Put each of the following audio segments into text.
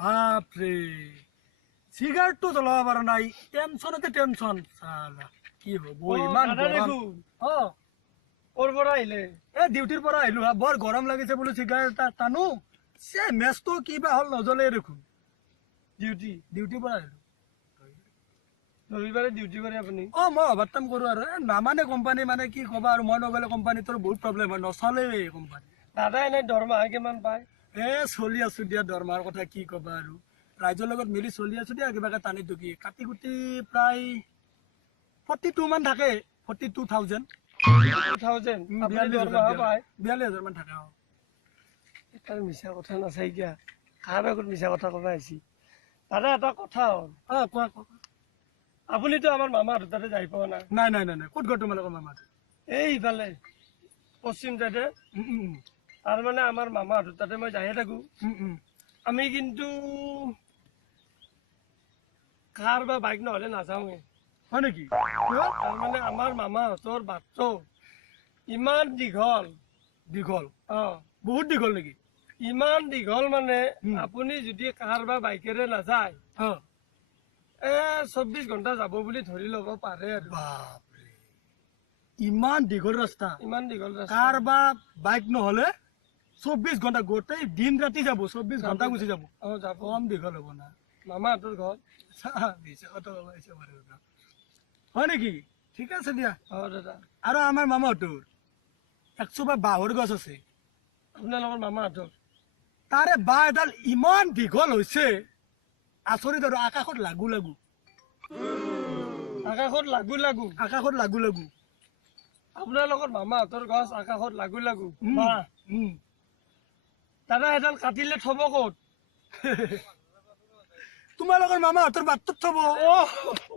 বাপৰে সিগাৰেট তো জ্বলাব পাৰা নাই টেনশনতে টেনশন সালা কি হব ইমান গৰম ওৰ পৰা আহিলে ডিউটিৰ পৰা আহিলো বৰ গৰম লাগিছে বোলো সিগাৰেট টানো সে মেচ তো কিবা হল নজ্বলে দেখোন ডিউটিৰ পৰা আহিলো ৰবিবাৰে ডিউটি কৰে আপুনি মই অভাৰটাইম কৰো আৰু নামানে কোম্পানী মানে কি কবা আৰু মই নগলে কোম্পানী তোৰ বহুত প্ৰব্লেম হয় নচলে কোম্পানী দাদা এনে দৰমহা কিমান পায় চলি আছো দিয়া দৰমহাৰ কথা কি কবা আৰু ৰাইজৰ লগত মিলি চলি আছো দিয়া কিবাকে টানি টুকি কাটি কুটি প্ৰায় 42 মান থাকে 42,000 আপুনি দৰমহা পায় 42,000 মান থাকে এটা মিছা কথা নাচাইকিয়া কাৰ আগত মিছা কথা ক'ব আহিছি দাদা এটা কথা হ'ল কোৱা আপুনিতো আমাৰ মামাহঁতৰ তাতে যাই পোৱা নাই নাই ক'ত ঘৰ তোমালোকৰ মামা এই ইফালে পশ্চিম চাইডে তাৰমানে আমাৰ মামাহঁতৰ তাতে মই যায়ে থাকো আমি কিন্তু কাৰ বা বাইক নহ'লে নাযাওঁৱে হয় নেকি তাৰমানে আমাৰ মামাহঁতৰ বাটটো ইমান দীঘল বহুত দীঘল নেকি ইমান দীঘল মানে আপুনি যদি কাৰ বা বাইকেৰে নাযায় 24 ঘণ্টা যাব বুলি ধৰি ল'ব পাৰে আৰু ইমান দীঘল ৰাস্তা কাৰ বা বাইক নহ'লে 24 ঘণ্টা গোটেই দিন ৰাতি যাব 24 ঘণ্টা গুচি যাব কম দীঘল হ'ব না মামাহঁতৰ ঘৰ হয় নেকি ঠিক আছে দিয়া দাদা আৰু আমাৰ মামাহঁতৰ 100 বাঁহৰ গছ আছে আপোনালোকৰ মামাহঁতৰ তাৰে বাঁহ এডাল ইমান দীঘল হৈছে আচৰিত আৰু আকাশত লাগু আপোনালোকৰ মামাহঁতৰ গছ আকাশত লাগু দাদা এডাল কাটিলে থব ক'ত তোমালোকৰ মামাহঁতৰ বাটটোত থব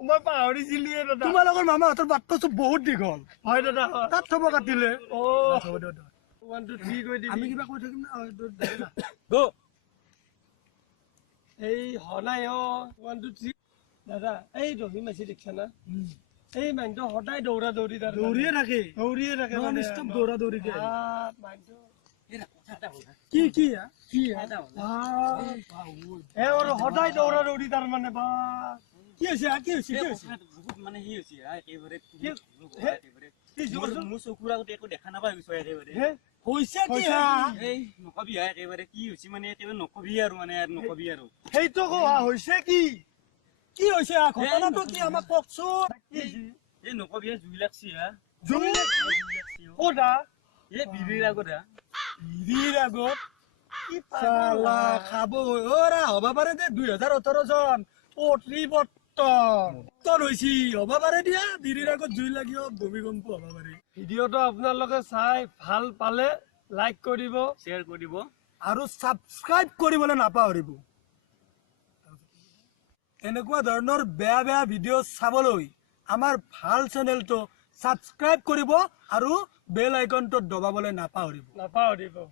মই পাহৰিছিলোৱে দাদা তোমালোকৰ মামাহঁতৰ বাটটো বহুত দীঘল হয় দাদা তাত থব কাটিলে 1 2 3 কৈ দিবি আমি কিবা কৈ থাকিম না এই হনাই 1 2 3 দাদা এই ৰহিম আছে দেখিছা না এই মানুহটো সদায় দৌৰিয়ে থাকে নন ষ্টপ দৌৰি সদায় দৌৰি তাৰ মানে বা কি হৈছে মানে হি হৈছে একেবাৰে মোৰ চকুৰ আগতে একো দেখা নাপাই হৈছে কি এই নকবি একেবাৰে কি হৈছে মানে একেবাৰে নকবি আৰু মানে নকবি আৰু সেইটো কোৱা হৈছে কি হৈছে ঘটনাটো কি আমাক কওকচোন এই নকবি জুই লাগছি ক'তা এই বিৰিৰ আগত চালা খাব হবা পাৰে দে 2018 চন পৰিৱৰ্তন হৈছে হবা পাৰে দিয়া বিৰিৰ আগত জুই লাগিব ভূমিকম্প হবা পাৰে ভিডিঅ'টো আপোনালোকে চাই ভাল পালে লাইক কৰিব শ্বেয়াৰ কৰিব আৰু সাবস্ক্ৰাইব কৰিবলৈ নাপাহৰিব এনেকুৱা ধৰণৰ বেয়া ভিডিঅ' চাবলৈ আমাৰ ভাল চেনেলটো সাবস্ক্ৰাইব কৰিব আৰু বেল আইকনটো দবাবলৈ নাপাহৰিব